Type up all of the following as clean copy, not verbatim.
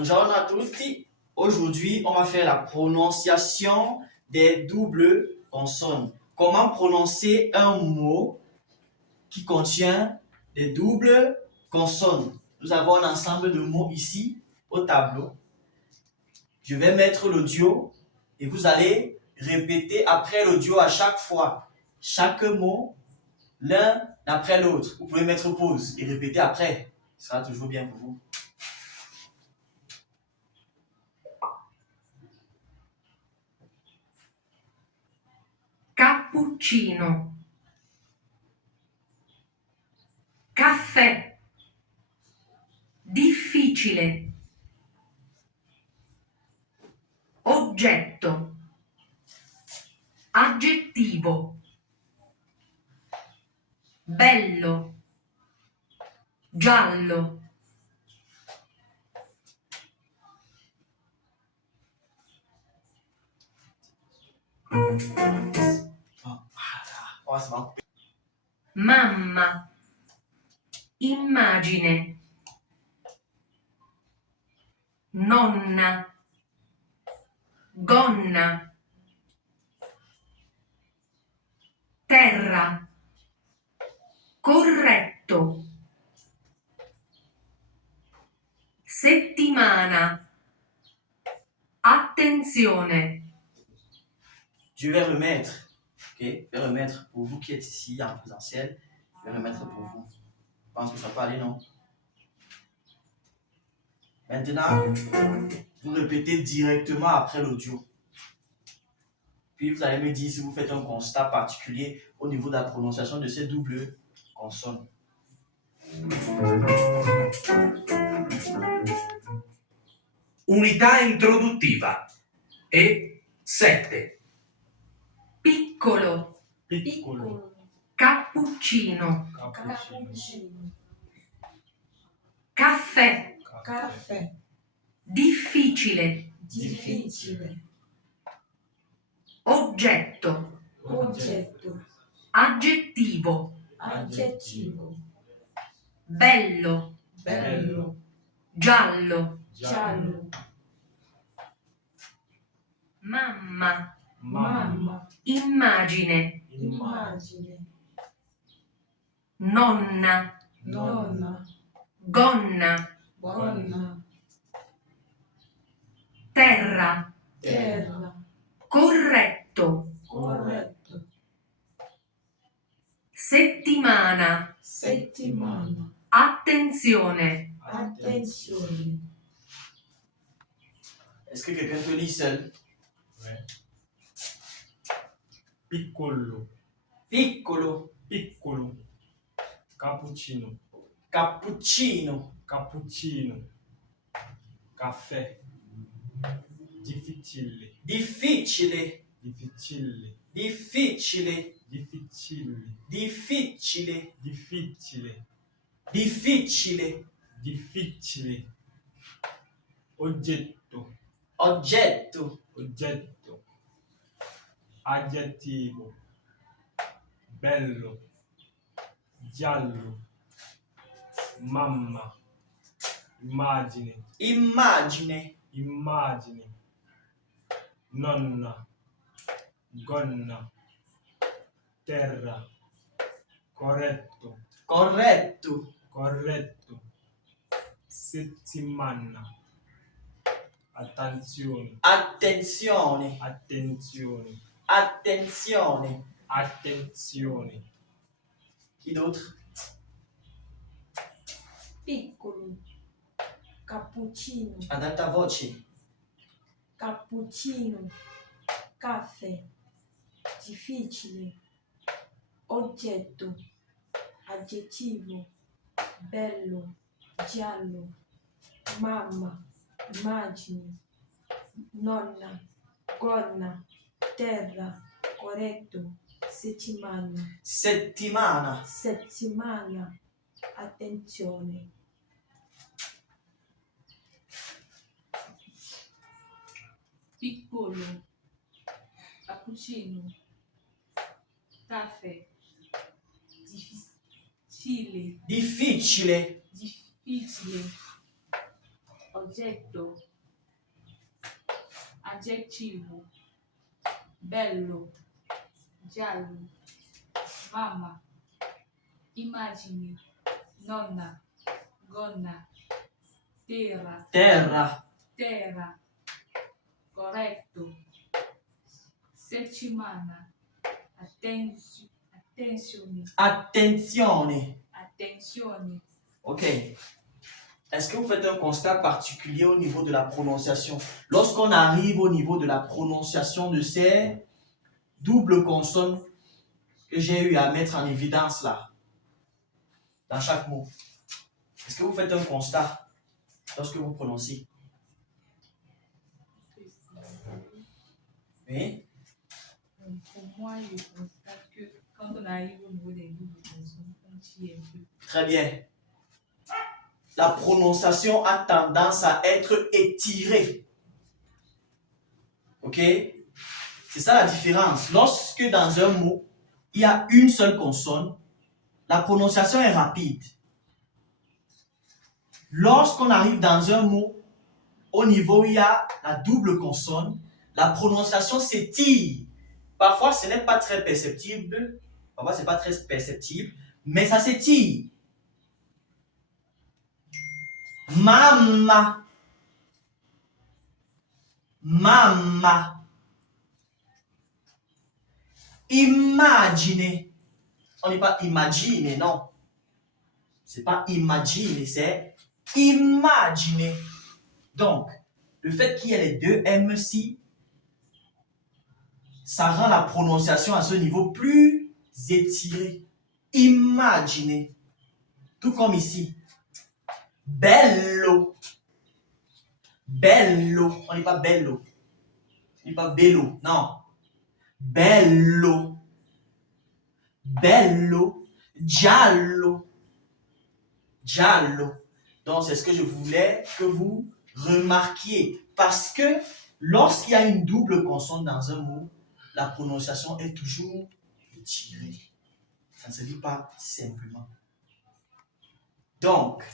Buongiorno a tutti. Aujourd'hui, on va faire la prononciation des doubles consonnes. Comment prononcer un mot qui contient des doubles consonnes? Nous avons un ensemble de mots ici au tableau. Je vais mettre l'audio et vous allez répéter après l'audio à chaque fois. Chaque mot, l'un après l'autre. Vous pouvez mettre pause et répéter après. Ce sera toujours bien pour vous. Cappuccino, caffè, difficile, oggetto, aggettivo, bello, giallo, mamma, immagine, nonna, gonna, terra, corretto, settimana, attenzione. Je vais remettre, ok? Je vais remettre pour vous qui êtes ici en présentiel. Je vais remettre pour vous. Je pense que ça peut aller, non? Maintenant, vous répétez directement après l'audio. Puis vous allez me dire si vous faites un constat particulier au niveau de la prononciation de ces doubles consonnes. Unità introduttiva. E 7. Piccolo, Piccolo, cappuccino, cappuccino, caffè, caffè, difficile, difficile, oggetto, oggetto, aggettivo, aggettivo, bello, bello, giallo, giallo, mamma, mamma, immagine, immagine, nonna, nonna, gonna, gonna, terra, terra, corretto, corretto, settimana, settimana, attenzione, attenzione, Est-ce que quelqu'un peut lire seul? Ouais. Piccolo, Piccolo, piccolo, cappuccino, cappuccino, cappuccino, caffè, difficile, difficile, difficile, difficile, difficile, difficile, difficile, difficile, difficile, oggetto, oggetto, oggetto, aggettivo, bello, giallo, mamma, immagine, immagine, immagine, nonna, gonna, terra, corretto, corretto, corretto, settimana, attenzione, attenzione, attenzione, attenzione. attenzione, Qui d'autre? piccolo, cappuccino, Ad alta voce. cappuccino, caffè, difficile, oggetto, aggettivo, bello, giallo, mamma, immagine, nonna, gonna, terra, corretto, settimana, Settimana, settimana, attenzione, piccolo, cappuccino, caffè, difficile, difficile, difficile, oggetto, aggettivo, bello, giallo, mamma, immagine, nonna, gonna, terra, terra, terra, corretto, settimana, attenzione, attenzione. attenzione. Ok. Est-ce que vous faites un constat particulier au niveau de la prononciation? Lorsqu'on arrive au niveau de la prononciation de ces doubles consonnes que j'ai eu à mettre en évidence là, dans chaque mot, est-ce que vous faites un constat lorsque vous prononcez? Oui. Pour moi, je constate que quand on arrive au niveau des doubles consonnes, on tire un peu. Très bien. La prononciation a tendance à être étirée. Ok? C'est ça la différence. Lorsque dans un mot, il y a une seule consonne, la prononciation est rapide. Lorsqu'on arrive dans un mot, au niveau où il y a la double consonne, la prononciation s'étire. Parfois, ce n'est pas très perceptible. Parfois, ce n'est pas très perceptible, mais ça s'étire. Mamma. Mamma. Immagine. On n'est pas imagine, non. C'est pas imagine, c'est imagine. Donc, le fait qu'il y ait les deux M ici, ça rend la prononciation à ce niveau plus étirée. Imagine. Tout comme ici. Bello. Bello. On n'est pas bello. On n'est pas bello. Non. Bello. Bello. Giallo. Giallo. Donc, c'est ce que je voulais que vous remarquiez. Parce que lorsqu'il y a une double consonne dans un mot, la prononciation est toujours étirée. Ça ne se dit pas simplement. Donc,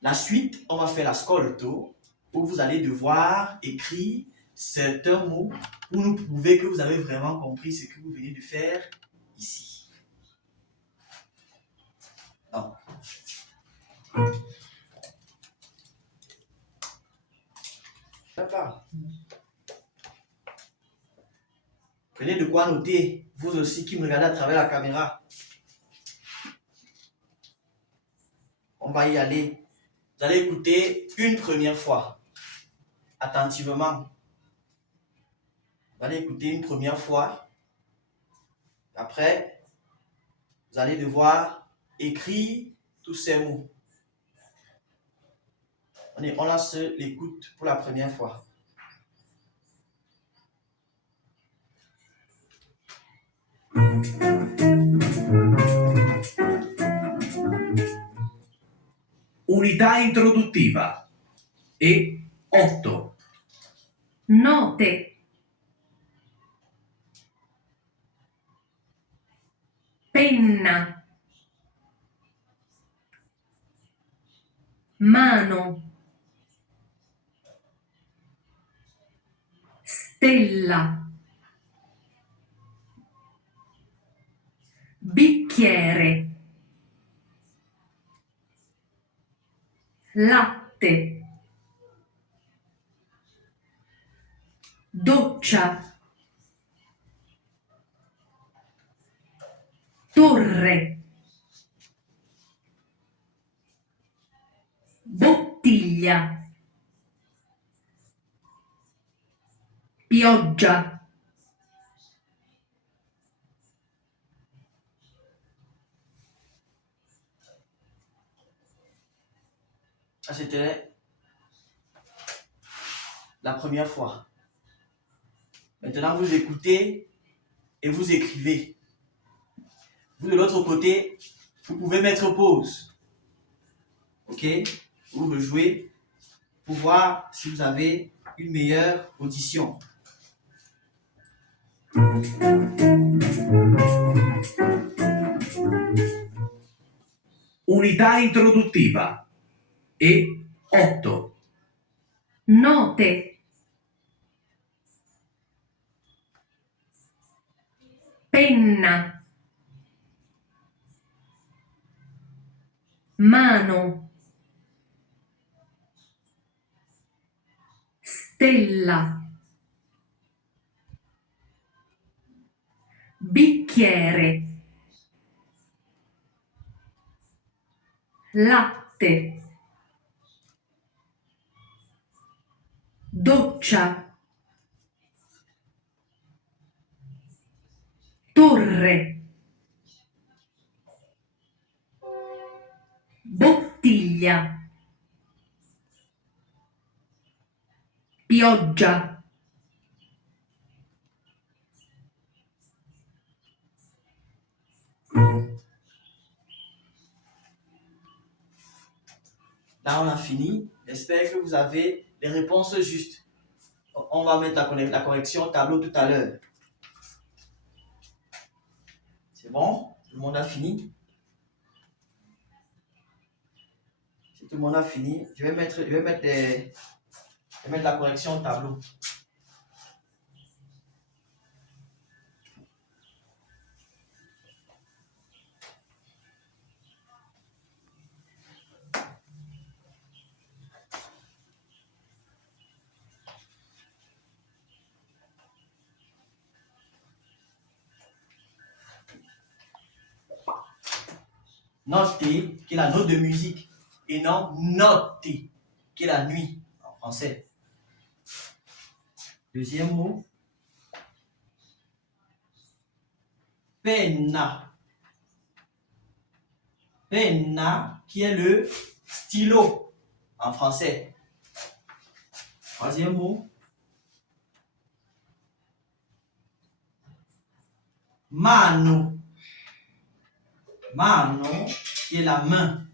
la suite, on va faire l'ascolto, où vous allez devoir écrire certains mots pour nous prouver que vous avez vraiment compris ce que vous venez de faire ici. Donc, prenez de quoi noter, vous aussi qui me regardez à travers la caméra. On va y aller. Vous allez écouter une première fois, attentivement. Vous allez écouter une première fois. Après, vous allez devoir écrire tous ces mots. On lance l'écoute pour la première fois. Unità introduttiva. E8. Note. Penna. Mano. Stella. Bicchiere. Latte. Doccia. Torre. Bottiglia. Pioggia. Ça, c'était la première fois. Maintenant, vous écoutez et vous écrivez. Vous, de l'autre côté, vous pouvez mettre pause. Ok? Vous rejouez pour voir si vous avez une meilleure audition. Unità introduttiva. E8. note, penna, mano, stella, bicchiere, latte, doccia, torre, bottiglia, pioggia, Là, on a fini. J'espère que vous avez les réponses justes. On va mettre la correction au tableau tout à l'heure. C'est bon? Tout le monde a fini? Si tout le monde a fini, je vais mettre la correction au tableau. Notez, qui est la note de musique, et non noter, qui est la nuit en français. Deuxième mot, penna. Penna, qui est le stylo en français. Troisième mot, mano. Mano, qui est la main.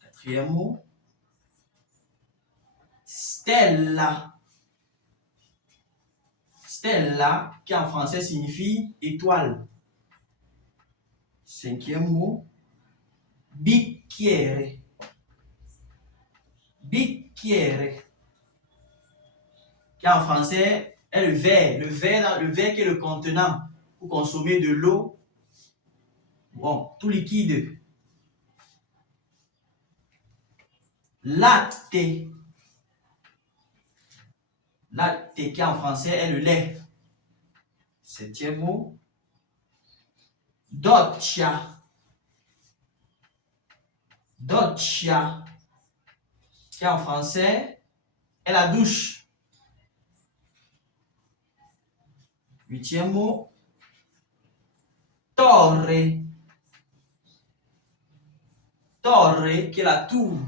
Quatrième mot, stella. Stella, qui en français signifie étoile. Cinquième mot, bicchiere. Bicchiere, qui en français est le verre. Le verre qui est le contenant pour consommer de l'eau. Bon, tout liquide. Latte. Latte, qui en français est le lait. Septième mot, doccia. Doccia, qui en français est la douche. Huitième mot, torre. Torre, qui est la tour,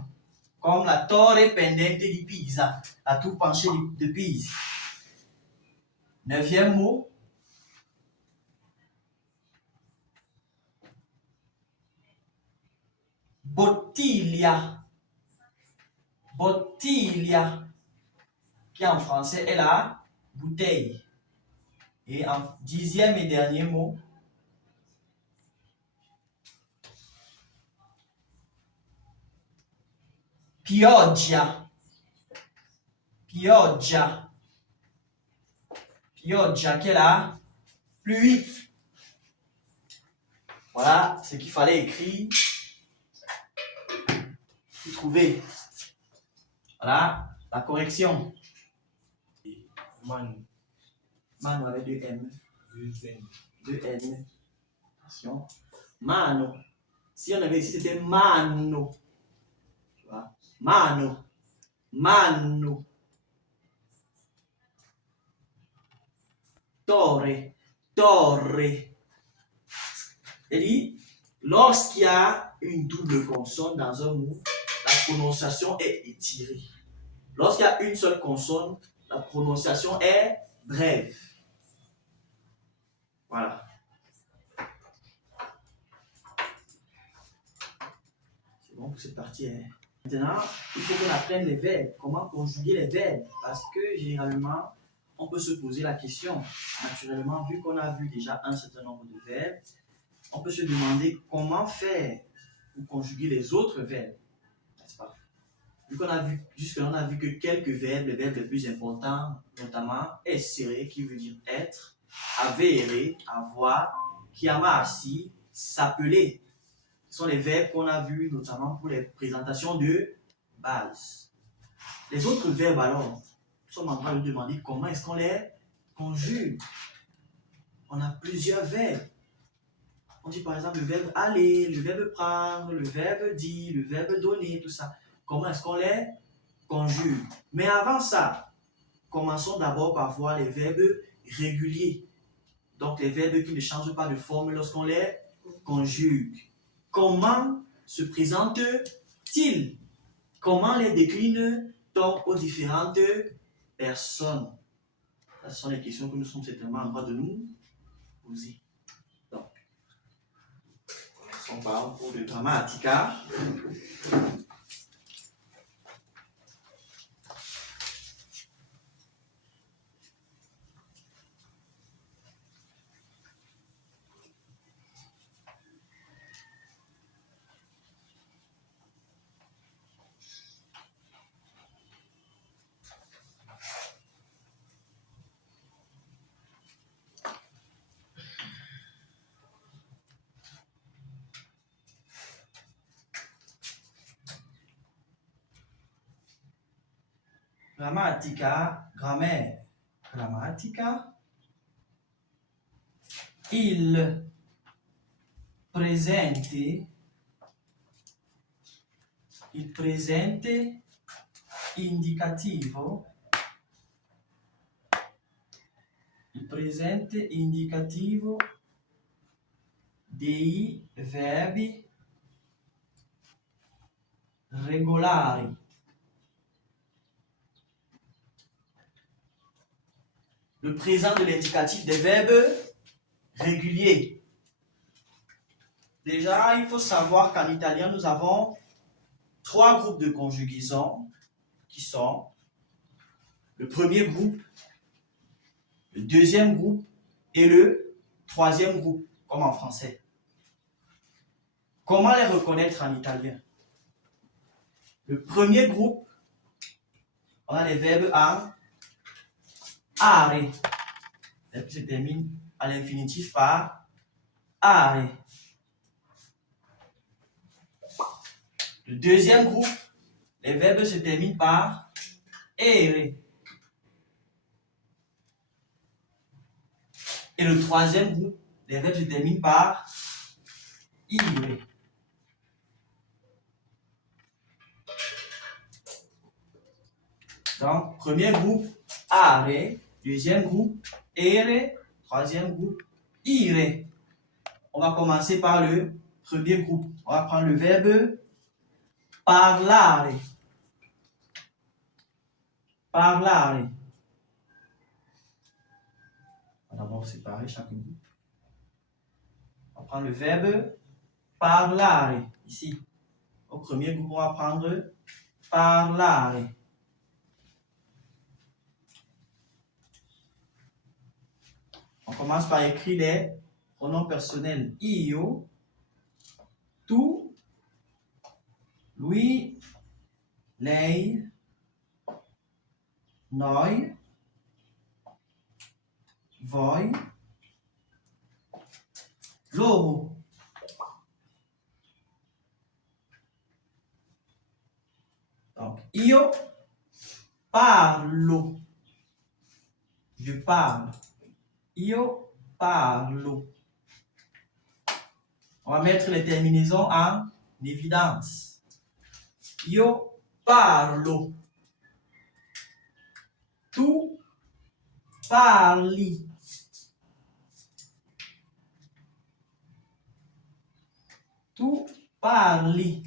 comme la torre pendente di Pisa, la tour penchée de Pise. Neuvième mot, bottiglia. Bottiglia, qui en français est la bouteille. Et en dixième et dernier mot, pioggia. Pioggia. Pioggia, qui est la pluie. Voilà ce qu'il fallait écrire pour trouver. Voilà la correction. Man, Mano avec deux M. Zen, Deux N. Attention. Mano. Si on avait ici, c'était mano. Tu vois? Mano. Mano. Torre. Torre. C'est-à-dire, lorsqu'il y a une double consonne dans un mot, la prononciation est étirée. Lorsqu'il y a une seule consonne, la prononciation est brève. Voilà. C'est bon pour cette partie. Hein. Maintenant, il faut qu'on apprenne les verbes. Comment conjuguer les verbes? Parce que généralement, on peut se poser la question. Naturellement, vu qu'on a vu déjà un certain nombre de verbes, on peut se demander comment faire pour conjuguer les autres verbes. N'est-ce pas? Jusque-là, on a vu que quelques verbes, les verbes les plus importants, notamment essere, qui veut dire être, avere, avoir, chiamarsi, s'appeler. Ce sont les verbes qu'on a vus notamment pour les présentations de base. Les autres verbes, alors, nous sommes en train de demander comment est-ce qu'on les conjugue. On a plusieurs verbes. On dit par exemple le verbe aller, le verbe prendre, le verbe dire, le verbe donner, tout ça. Comment est-ce qu'on les conjugue? Mais avant ça, commençons d'abord par voir les verbes réguliers. Donc les verbes qui ne changent pas de forme lorsqu'on les conjugue. Comment se présentent-ils? Comment les décline-t-on aux différentes personnes? Ce sont les questions que nous sommes certainement en droit de nous poser. Donc, commençons par un cours de grammatica. Grammatica, grammaire, grammatica. Il presente indicativo, dei verbi regolari. Le présent de l'indicatif des verbes réguliers. Déjà, il faut savoir qu'en italien, nous avons 3 groupes de conjugaison qui sont le premier groupe, le deuxième groupe et le troisième groupe, comme en français. Comment les reconnaître en italien? Le premier groupe, on a les verbes en are. Les se termine à l'infinitif par are. Le deuxième groupe, les verbes se terminent par ere. Et le troisième groupe, les verbes se terminent par ire. Donc, premier groupe, are. Deuxième groupe, ere. Troisième groupe, ire. On va commencer par le premier groupe. On va prendre le verbe parlare. Parlare. On va d'abord séparer chaque groupe. On va prendre le verbe parlare. Ici. Au premier groupe, on va prendre parlare. On commence par écrire les pronoms personnels. Io, tu, lui, lei, noi, voi, loro. Donc, io parlo. Je parle. Io parlo. On va mettre les terminaisons en évidence. Io parlo. Tu parli. Tu parli.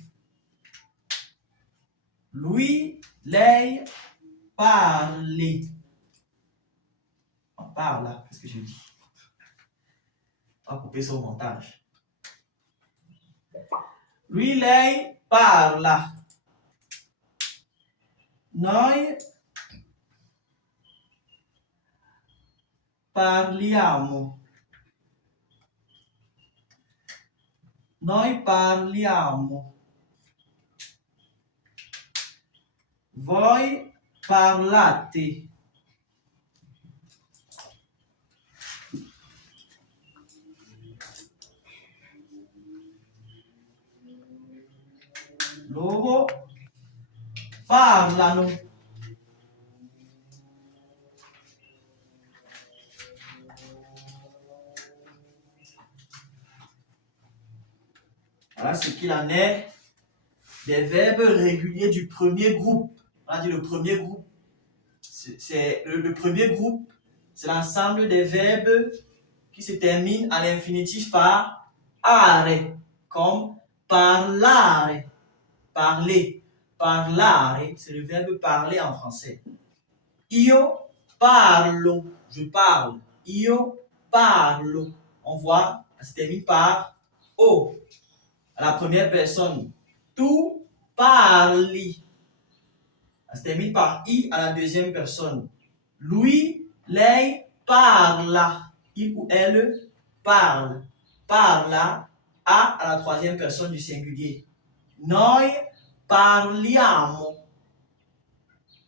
Lui, lei, parli. On parle là, qu'est-ce que je dis? On va couper ça au montage. Lui, lei, parla. Noi parliamo. Noi parliamo. Voi parlate. Loro parlano. Voilà ce qu'il en est des verbes réguliers du premier groupe. On a dit le premier groupe. Le premier groupe, c'est l'ensemble des verbes qui se terminent à l'infinitif par are, comme parlare, parler. Parlare, c'est le verbe parler en français. Io parlo, je parle. Io parlo. On voit, ça se termine par o. À la première personne. Tu parli. Ça se termine par i à la deuxième personne. Lui, lei parla. Il ou elle parle. Parla a à la troisième personne du singulier. Noi parliamo.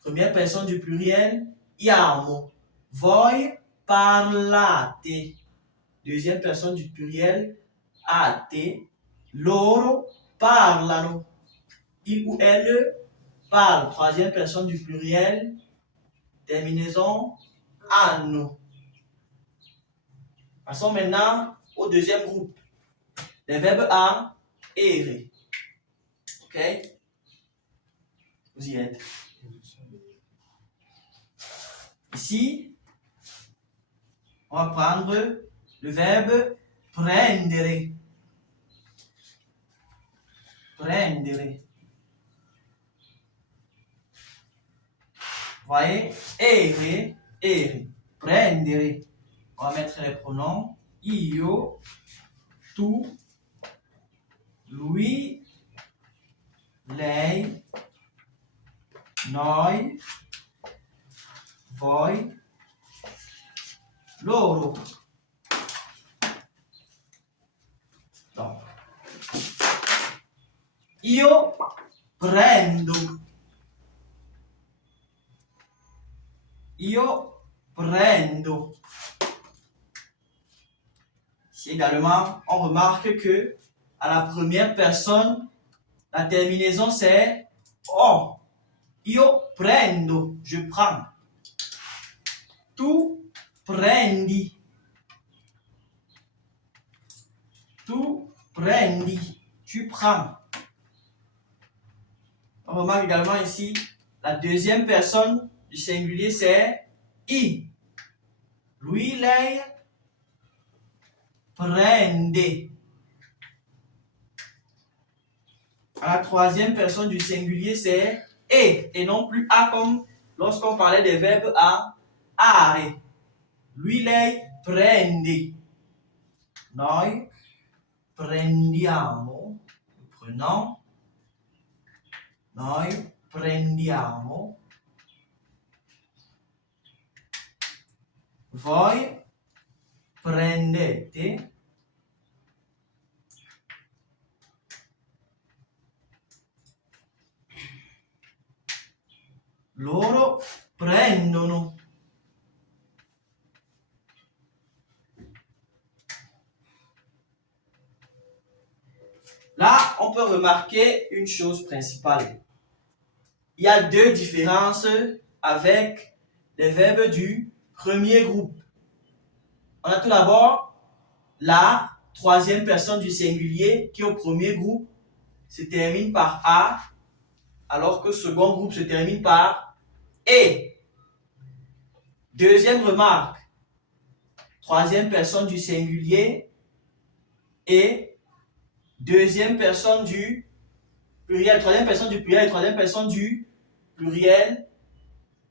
Première personne du pluriel, iamo. Voi parlate. Deuxième personne du pluriel, ate. Loro parlano. Il ou elle parle. Troisième personne du pluriel, terminaison, hanno. Passons maintenant au deuxième groupe. Les verbes a, ere. Ok? Vous y êtes. Ici, on va prendre le verbe prendere. Prendere. Vous voyez? Ere, ere. Prendere. On va mettre les pronoms. Io, tu, lui, lei, noi, voi, loro. Donc, io prendo. Io prendo. Ici également, on remarque que à la première personne, la terminaison c'est o. Io prendo, je prends. Tu prendi. Tu prendi, tu prends. On remarque également ici, la deuxième personne du singulier c'est i. Lui, lei prende. À la troisième personne du singulier c'est e et non plus a comme lorsqu'on parlait des verbes a, are. Lui, lei prende. Noi prendiamo. Nous prenons. Noi prendiamo. Voi prendete. Loro prendono. Là, on peut remarquer une chose principale. Il y a deux différences avec les verbes du premier groupe. On a tout d'abord la troisième personne du singulier qui au premier groupe se termine par a, alors que le second groupe se termine par e. Deuxième remarque, troisième personne du singulier et deuxième personne du pluriel, troisième personne du pluriel et troisième personne du pluriel,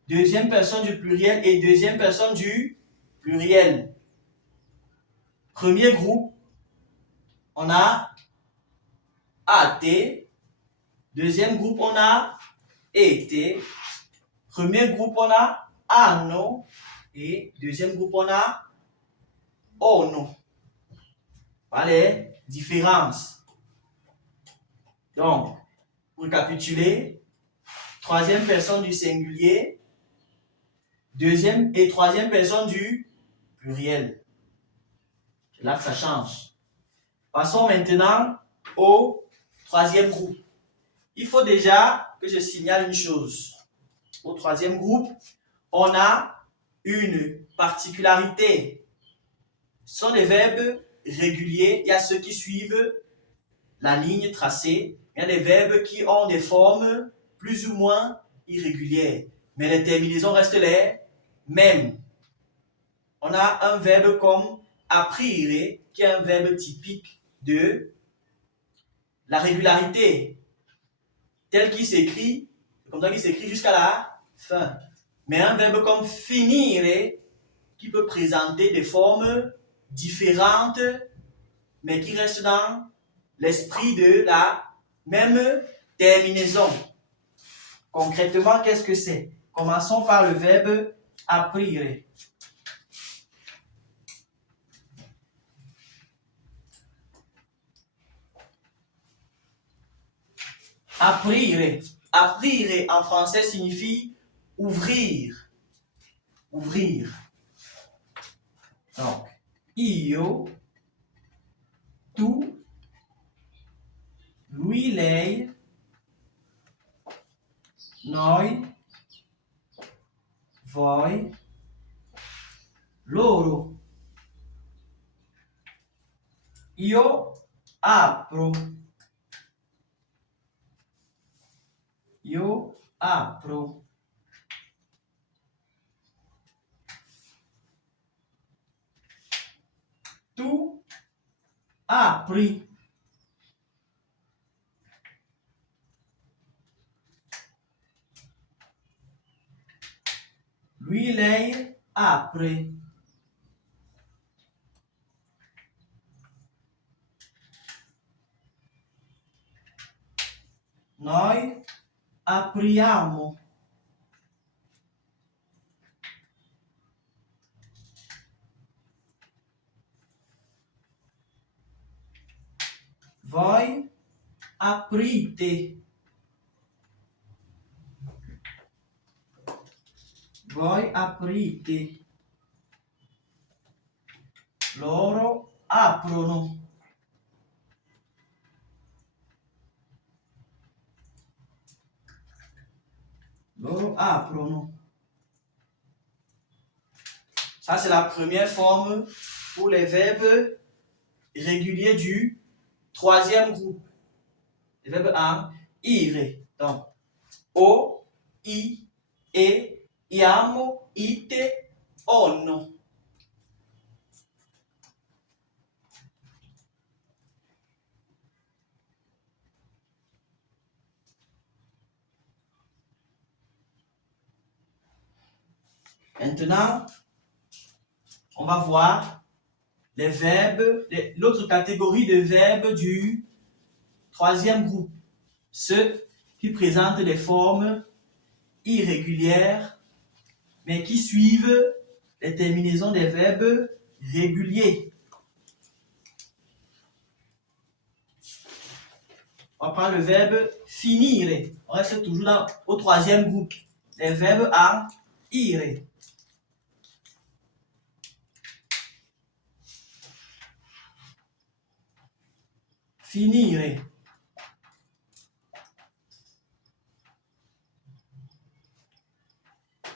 deuxième personne du pluriel et deuxième personne du pluriel. Premier groupe, on a AT. Deuxième groupe, on a ET. Premier groupe, on a ANO. Et deuxième groupe, on a ONO. Voilà les différences. Donc, pour récapituler, troisième personne du singulier, deuxième et troisième personne du pluriel. C'est là que ça change. Passons maintenant au troisième groupe. Il faut déjà que je signale une chose. Au troisième groupe, on a une particularité. Ce sont des verbes réguliers. Il y a ceux qui suivent la ligne tracée. Il y a des verbes qui ont des formes plus ou moins irrégulières. Mais les terminaisons restent les mêmes. On a un verbe comme aprire, qui est un verbe typique de la régularité, tel qu'il s'écrit, comme ça qu'il s'écrit jusqu'à la fin. Mais un verbe comme finire, qui peut présenter des formes différentes, mais qui reste dans l'esprit de la même terminaison. Concrètement, qu'est-ce que c'est? Commençons par le verbe aprire. Aprire. Aprire en français signifie ouvrir. Ouvrir. Donc, io, tu, lui, lei, noi, voi, loro. Io apro. Io apro. Tu apri. Lui, lei apre. Noi apriamo. Voi aprite. Voi aprite. Loro aprono. Loro aprono. Ça, c'est la première forme pour les verbes réguliers du troisième groupe. Les verbes am, ire. Donc, o, i, e, iamo, ite, ono. Maintenant, on va voir les verbes, l'autre catégorie de verbes du troisième groupe. Ceux qui présentent des formes irrégulières, mais qui suivent les terminaisons des verbes réguliers. On prend le verbe finire. On reste toujours au troisième groupe. Les verbes à ire. Finire.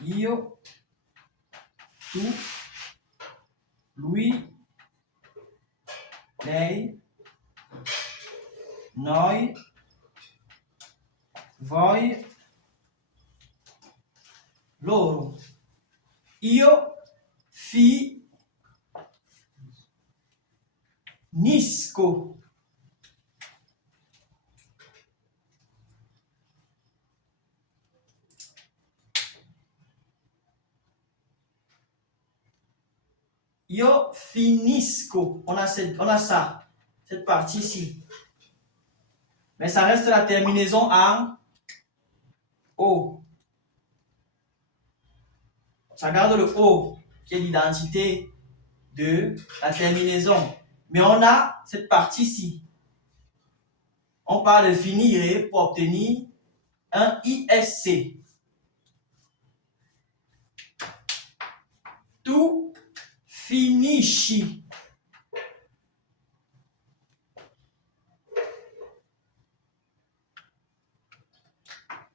Io, tu, lui, lei, noi, voi, loro. Io finisco. Io finisco. On a ça, cette partie ici. Mais ça reste la terminaison en O. Ça garde le O, qui est l'identité de la terminaison. Mais on a cette partie-ci. On parle de finir pour obtenir un ISC. Tu finisci.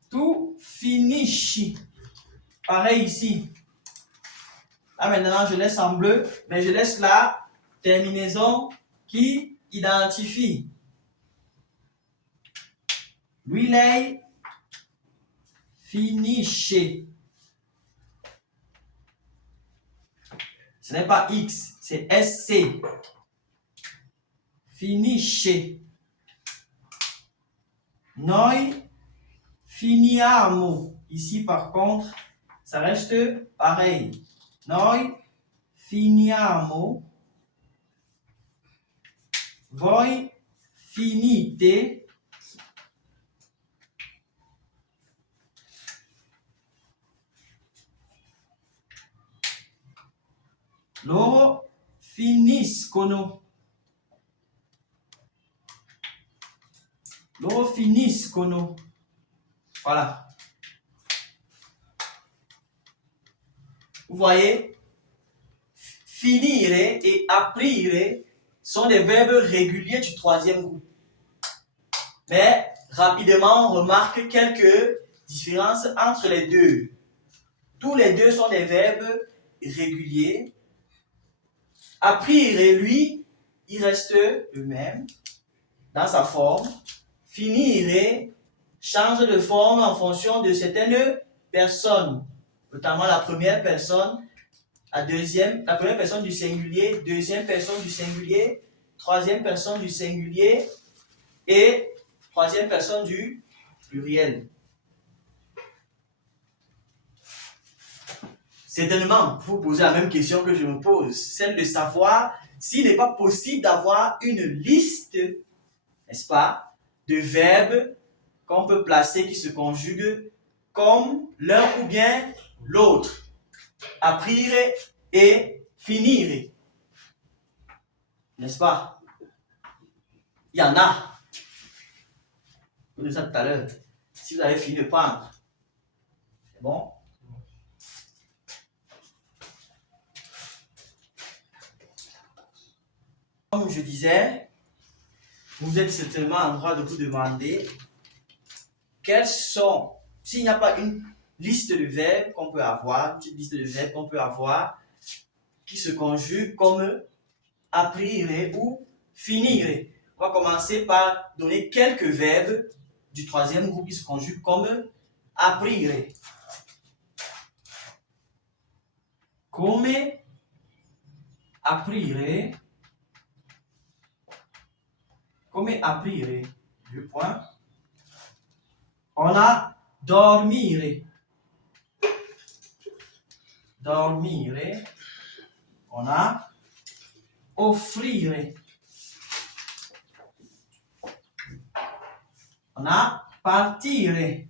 Tu finisci. Pareil ici. Là maintenant, je laisse en bleu, mais je laisse la terminaison qui identifie. Lui, lei, finisce. Ce n'est pas X, c'est SC. Finisce. Noi finiamo. Ici, par contre, ça reste pareil. Noi finiamo. Voi finite. Loro finiscono. Loro finiscono. Voilà. Vous voyez, finire et aprire sont des verbes réguliers du troisième groupe. Mais rapidement, on remarque quelques différences entre les deux. Tous les deux sont des verbes réguliers. Aprire, lui, il reste le même dans sa forme. Finire change de forme en fonction de certaines personnes, notamment la première personne, la première personne du singulier, deuxième personne du singulier, troisième personne du singulier et troisième personne du pluriel. Certainement, vous posez la même question que je me pose, celle de savoir s'il n'est pas possible d'avoir une liste, n'est-ce pas, de verbes qu'on peut placer qui se conjuguent comme l'un ou bien l'autre. Aprire et finire. N'est-ce pas? Il y en a. Je vous dis ça tout à l'heure. Si vous avez fini de prendre, c'est bon? Comme je disais, vous êtes certainement en droit de vous demander quels sont, s'il n'y a pas une liste de verbes qu'on peut avoir, une petite liste de verbes qu'on peut avoir qui se conjuguent comme aprire ou finire. On va commencer par donner quelques verbes du troisième groupe qui se conjuguent comme aprire. Come aprire. Come aprire. 2 points. On a dormire. Dormire. On a offrire. On a partire.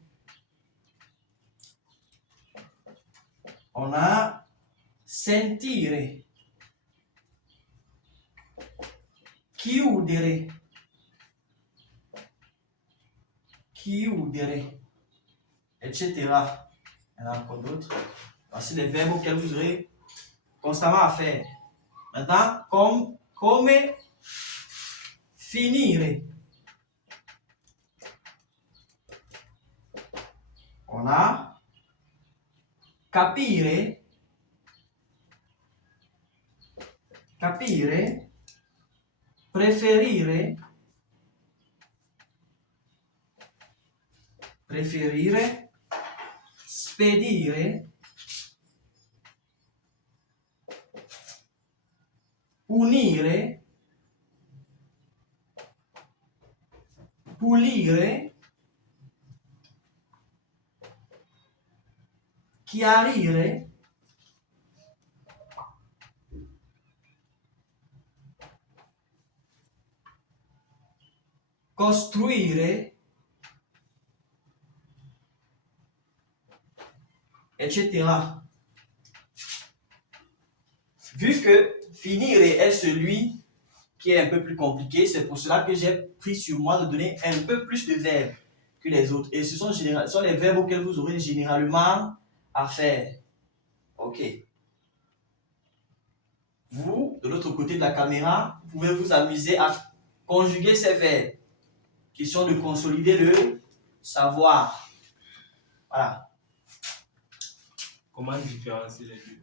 On a sentire. Chiudere. Chiudere, etc. Il y en a encore d'autres. Voici les verbes auxquels vous aurez constamment à faire. Maintenant, come finire. On a capire. Capire. Preferire. Preferire, spedire, unire, pulire, chiarire, costruire, etc. Vu que finir est celui qui est un peu plus compliqué, c'est pour cela que j'ai pris sur moi de donner un peu plus de verbes que les autres. Et ce sont les verbes auxquels vous aurez généralement affaire. Ok. Vous, de l'autre côté de la caméra, vous pouvez vous amuser à conjuguer ces verbes. Question de consolider le savoir. Voilà. Comment différencier les deux?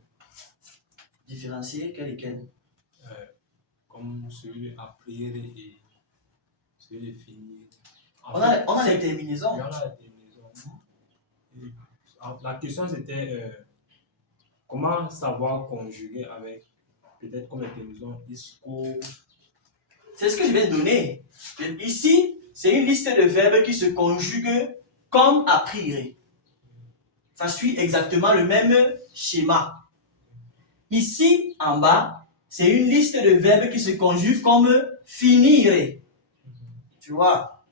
Différencier, quel et quel? Comme celui de apprire et celui de finir. On a les terminaisons. Il y en a des terminaisons. La question c'était comment savoir conjuguer avec peut-être comme les terminaisons isco. C'est ce que je vais donner. Ici, c'est une liste de verbes qui se conjuguent comme a priori. Ça suit exactement le même schéma. Ici, en bas, c'est une liste de verbes qui se conjuguent comme finire. Tu vois?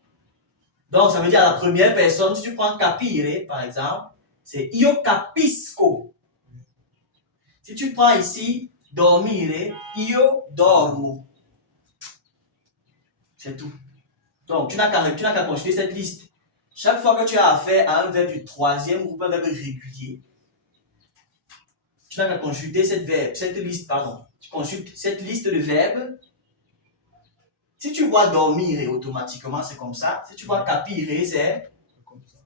Donc, ça veut dire à la première personne, si tu prends capire, par exemple, c'est io capisco. Si tu prends ici dormire, io dormo. C'est tout. Donc, tu n'as qu'à conjuguer cette liste. Chaque fois que tu as affaire à un verbe du troisième groupe, un verbe régulier, tu n'as qu'à conjuguer cette liste, pardon. Tu consultes cette liste de verbes. Si tu vois dormir, automatiquement, c'est comme ça. Si tu vois capire, c'est Comme ça.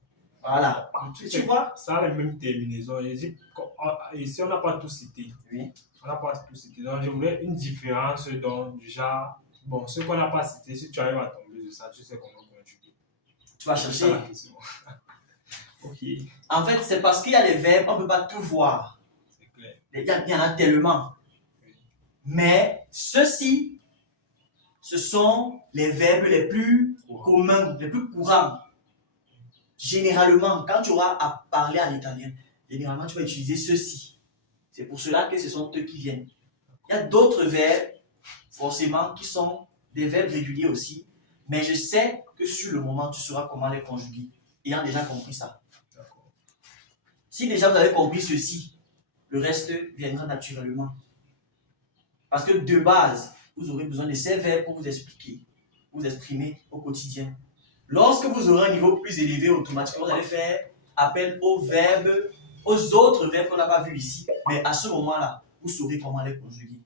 voilà. Tu vois? Ça a les mêmes terminaisons. Ici, on n'a pas tout cité. Oui. On n'a pas tout cité. Donc, je voulais une différence du genre. Bon, ce qu'on n'a pas cité, si tu arrives à tomber de ça, tu sais comment conjuguer. Tu vas C'est chercher. ça la question. Ok, En fait, c'est parce qu'il y a des verbes, on ne peut pas tout voir. c'est clair. Il y en a tellement. Mais ceux-ci, ce sont les verbes les plus communs, les plus courants. Généralement, quand tu auras à parler en italien, généralement, tu vas utiliser ceux-ci. C'est pour cela que ce sont eux qui viennent. Il y a d'autres verbes, forcément, qui sont des verbes réguliers aussi. Mais je sais que sur le moment, tu sauras comment les conjuguer, ayant déjà compris ça. D'accord. Si déjà vous avez compris ceci, le reste viendra naturellement. Parce que de base, vous aurez besoin de ces verbes pour vous expliquer, vous exprimer au quotidien. Lorsque vous aurez un niveau plus élevé, automatiquement, vous allez faire appel aux verbes, aux autres verbes qu'on n'a pas vus ici. Mais à ce moment-là, vous saurez comment les conjuguer.